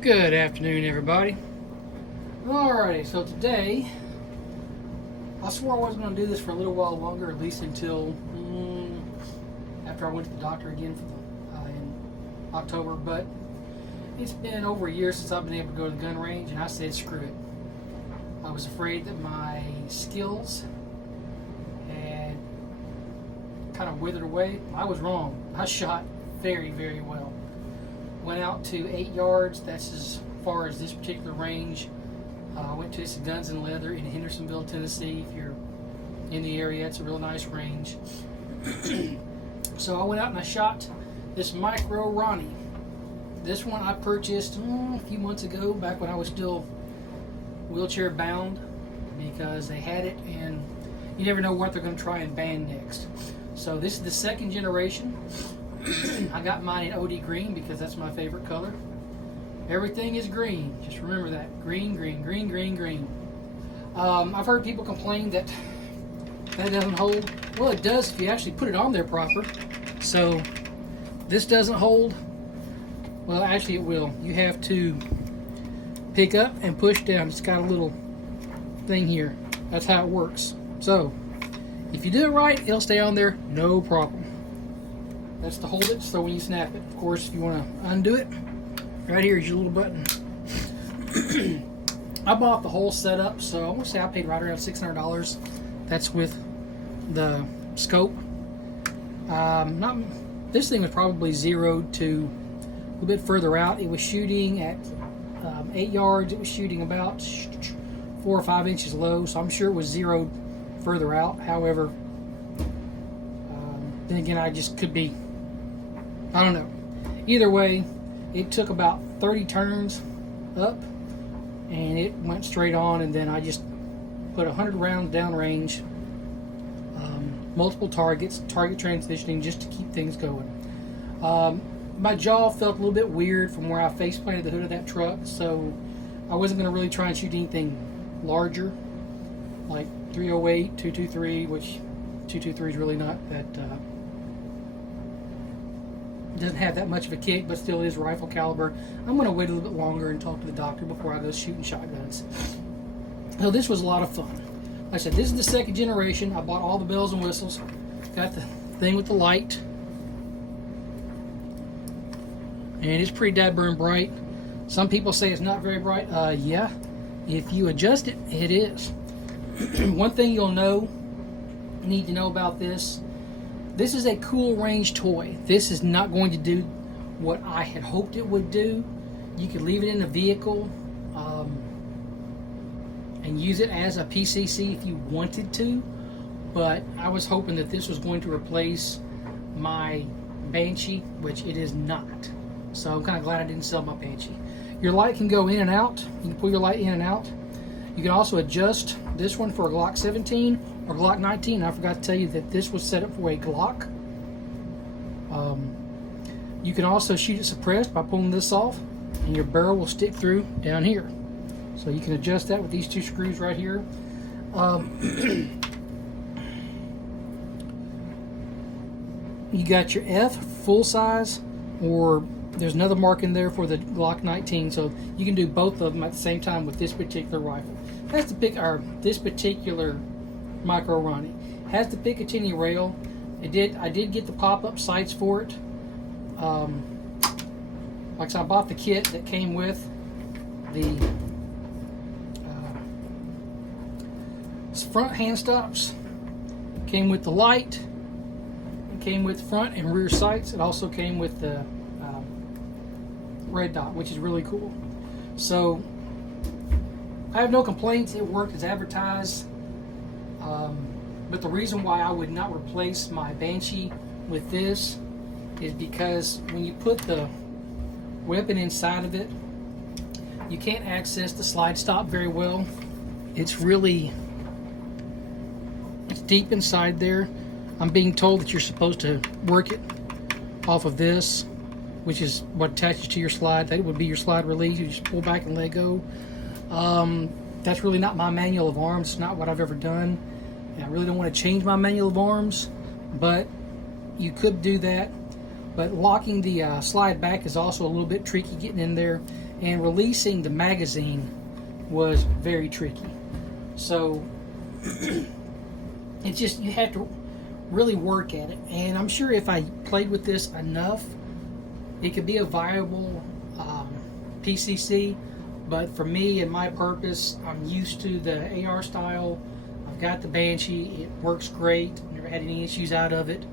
Good afternoon, everybody. Alrighty, so today, I swore I wasn't going to do this for a little while longer, at least until after I went to the doctor again in October, but it's been over a year since I've been able to go to the gun range, and I said screw it. I was afraid that my skills had kind of withered away. I was wrong. I shot very, very well. Went out to 8 yards. That's as far as this particular range. I went to some Guns and Leather in Hendersonville, Tennessee. If you're in the area, it's a real nice range. So I went out and I shot this micro Roni. This one I purchased a few months ago, back when I was still wheelchair bound, because they had it and you never know what they're going to try and ban next. So this is the second generation. I got mine in OD green because that's my favorite color. Everything is green. Just remember that. Green, green, green, green, green. I've heard people complain that doesn't hold. Well, it does if you actually put it on there proper. So this doesn't hold. Well, actually it will. You have to pick up and push down. It's got a little thing here. That's how it works. So if you do it right, it'll stay on there, no problem. That's to hold it, so when you snap it. Of course, if you want to undo it, right here is your little button. I bought the whole setup, so I want to say I paid right around $600. That's with the scope. This thing was probably zeroed to a little bit further out. It was shooting at 8 yards. It was shooting about 4 or 5 inches low, so I'm sure it was zeroed further out. However, then again, I just could be, I don't know. Either way, it took about 30 turns up and it went straight on, and then I just put 100 rounds downrange, multiple targets, target transitioning just to keep things going. My jaw felt a little bit weird from where I face planted the hood of that truck, so I wasn't going to really try and shoot anything larger like 308, 223, which 223 is really not that, doesn't have that much of a kick, but still is rifle caliber. I'm going to wait a little bit longer and talk to the doctor before I go shooting shotguns. So this was a lot of fun. Like I said, this is the second generation. I bought all the bells and whistles. Got the thing with the light. And it's pretty dadburn bright. Some people say it's not very bright. Yeah, if you adjust it, it is. One thing you'll need to know about this is a cool range toy. This is not going to do what I had hoped it would do. You could leave it in a vehicle and use it as a PCC if you wanted to, but I was hoping that this was going to replace my Banshee, which it is not. So I'm kind of glad I didn't sell my Banshee. Your light can go in and out. You can pull your light in and out. You can also adjust this one for a Glock 17 or Glock 19. I forgot to tell you that this was set up for a Glock. You can also shoot it suppressed by pulling this off, and your barrel will stick through down here. So you can adjust that with these two screws right here. You got your F full size, or there's another mark in there for the Glock 19, so you can do both of them at the same time with this particular rifle. That's this particular micro Roni. Has the Picatinny rail. I did get the pop-up sights for it. Like I said, I bought the kit that came with the front hand stops. Came with the light. It came with front and rear sights. It also came with the red dot, which is really cool. So I have no complaints. It worked as advertised. But the reason why I would not replace my Banshee with this is because when you put the weapon inside of it, you can't access the slide stop very well. It's deep inside there. I'm being told that you're supposed to work it off of this, which is what attaches to your slide. That would be your slide release. You just pull back and let go. That's really not my manual of arms. It's not what I've ever done. And I really don't want to change my manual of arms, but you could do that. But locking the slide back is also a little bit tricky getting in there. and releasing the magazine was very tricky. So it's just, you have to really work at it. And I'm sure if I played with this enough, it could be a viable PCC. But for me and my purpose, I'm used to the AR style. I've got the Banshee. It works great. Never had any issues out of it.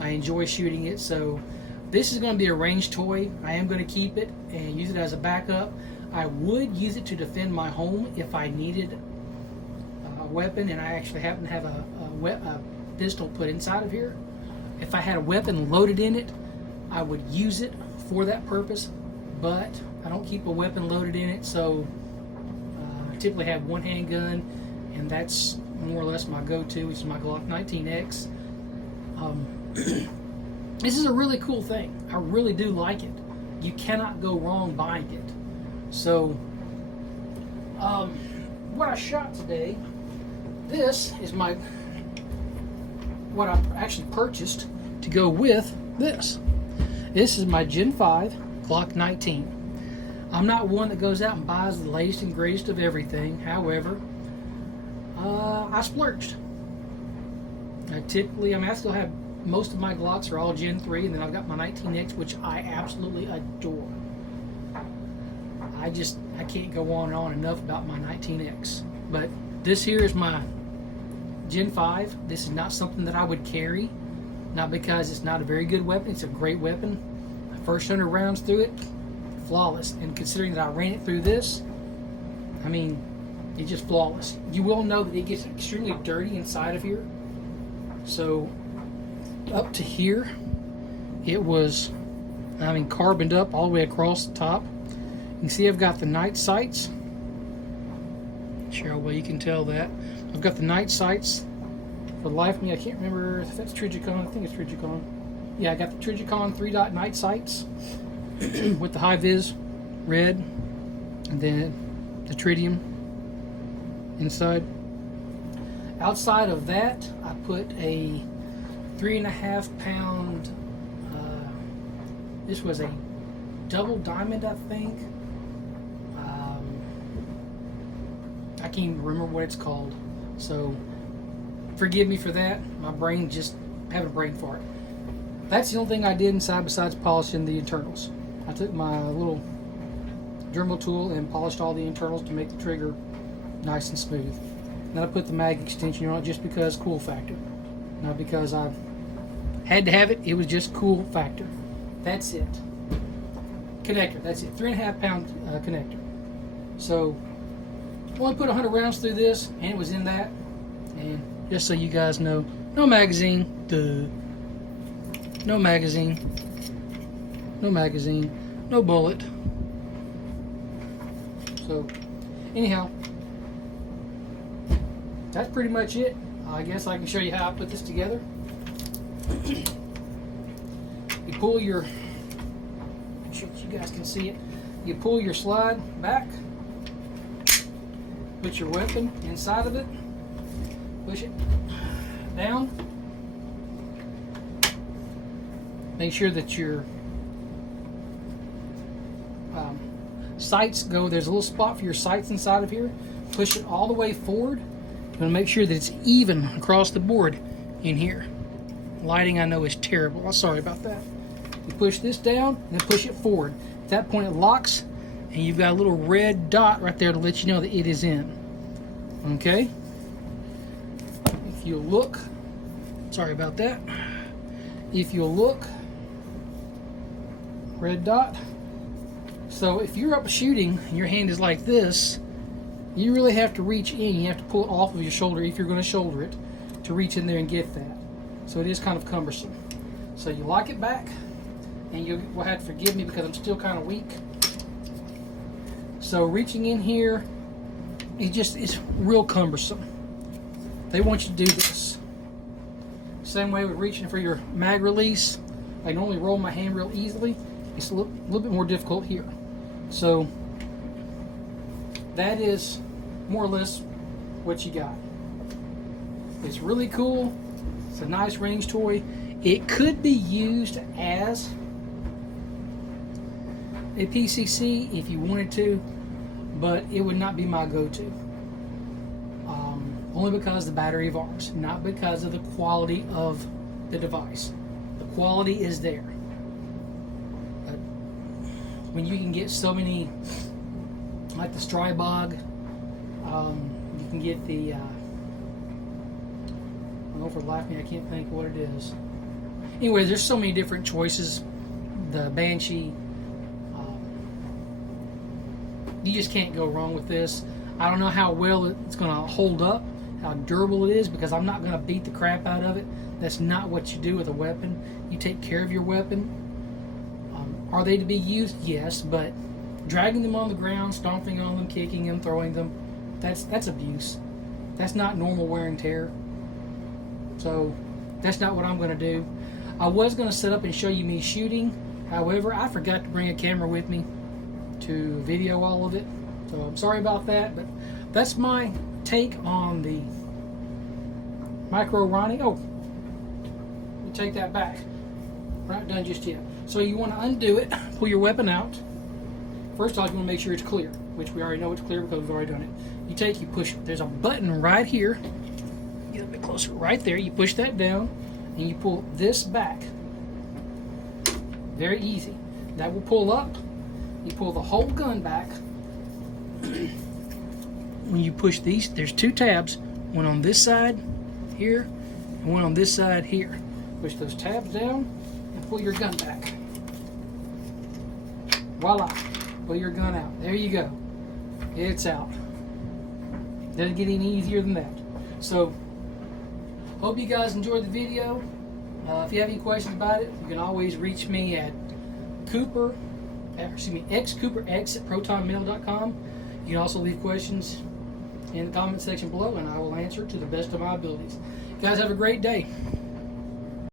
I enjoy shooting it. So this is going to be a range toy. I am going to keep it and use it as a backup. I would use it to defend my home if I needed a weapon, and I actually happen to have a pistol put inside of here. If I had a weapon loaded in it, I would use it for that purpose, but I don't keep a weapon loaded in it, so I typically have one handgun, and that's more or less my go-to, which is my Glock 19X. This is a really cool thing. I really do like it. You cannot go wrong buying it. So, what I shot today, this is what I actually purchased to go with this. This is my Gen 5 Glock 19. I'm not one that goes out and buys the latest and greatest of everything. However, I splurged. I still have, most of my Glocks are all Gen 3, and then I've got my 19X, which I absolutely adore. I can't go on and on enough about my 19X. But this here is my Gen 5. This is not something that I would carry. Not because it's not a very good weapon. It's a great weapon. My first 100 rounds through it, flawless. And considering that I ran it through this, I mean, it's just flawless. You will know that it gets extremely dirty inside of here. So up to here, it was, carboned up all the way across the top. You can see I've got the night sights. Sure, well, you can tell that. I've got the night sights. For the life of me, I can't remember if that's Trijicon. I think it's Trijicon. Yeah, I got the Trijicon 3-dot night sights with the high vis red, and then the tritium inside. Outside of that, I put a 3.5 pound, this was a double diamond, I think. I can't even remember what it's called. So forgive me for that. My brain just having a brain fart. That's the only thing I did inside besides polishing the internals. I took my little Dremel tool and polished all the internals to make the trigger nice and smooth. Then I put the mag extension on it just because cool factor. Not because I had to have it. It was just cool factor. That's it. Connector. That's it. 3.5 pound connector. So only put 100 rounds through this, and it was in that. And just so you guys know, no magazine. Duh. No magazine. No magazine. No bullet. So anyhow, that's pretty much it. I guess I can show you how I put this together. You pull your, you guys can see it. You pull your slide back, put your weapon inside of it, push it down. Make sure that your sights go, there's a little spot for your sights inside of here. Push it all the way forward. You want to make sure that it's even across the board in here. Lighting, I know, is terrible. I'm sorry about that. You push this down and then push it forward. At that point it locks, and you've got a little red dot right there to let you know that it is in. Okay? If you look, sorry about that. If you'll look, red dot. So if you're up shooting and your hand is like this, you really have to reach in. You have to pull it off of your shoulder if you're going to shoulder it to reach in there and get that. So it is kind of cumbersome. So you lock it back, and you will have to forgive me because I'm still kind of weak. So reaching in here, it's real cumbersome. They want you to do this. Same way with reaching for your mag release. I normally roll my hand real easily. It's a little bit more difficult here. So that is more or less what you got. It's really cool. It's a nice range toy. It could be used as a PCC if you wanted to, but it would not be my go-to. Only because the battery evolves, not because of the quality of the device. The quality is there. But when you can get so many, like the Strybog, you can get the, well, for the life of me, I can't think what it is. Anyway, there's so many different choices. The Banshee, you just can't go wrong with this. I don't know how well it's going to hold up, how durable it is, because I'm not going to beat the crap out of it. That's not what you do with a weapon. You take care of your weapon. Are they to be used? Yes, but dragging them on the ground, stomping on them, kicking them, throwing them, that's abuse. That's not normal wear and tear. So that's not what I'm going to do. I was going to set up and show you me shooting. However, I forgot to bring a camera with me to video all of it. So I'm sorry about that, but that's my take on the Micro Roni. Oh, let me take that back. We're not done just yet. So you want to undo it, pull your weapon out. First off, you want to make sure it's clear, which we already know it's clear because we've already done it. You push, there's a button right here. Get a bit closer, right there. You push that down and you pull this back. Very easy. That will pull up. You pull the whole gun back. When you push these, there's two tabs, one on this side here and one on this side here. Push those tabs down and pull your gun back. Voila. Pull your gun out. There you go. It's out. Doesn't get any easier than that. So, hope you guys enjoyed the video. If you have any questions about it, you can always reach me at xcooperx@protonmail.com. You can also leave questions in the comment section below, and I will answer to the best of my abilities. Guys, have a great day.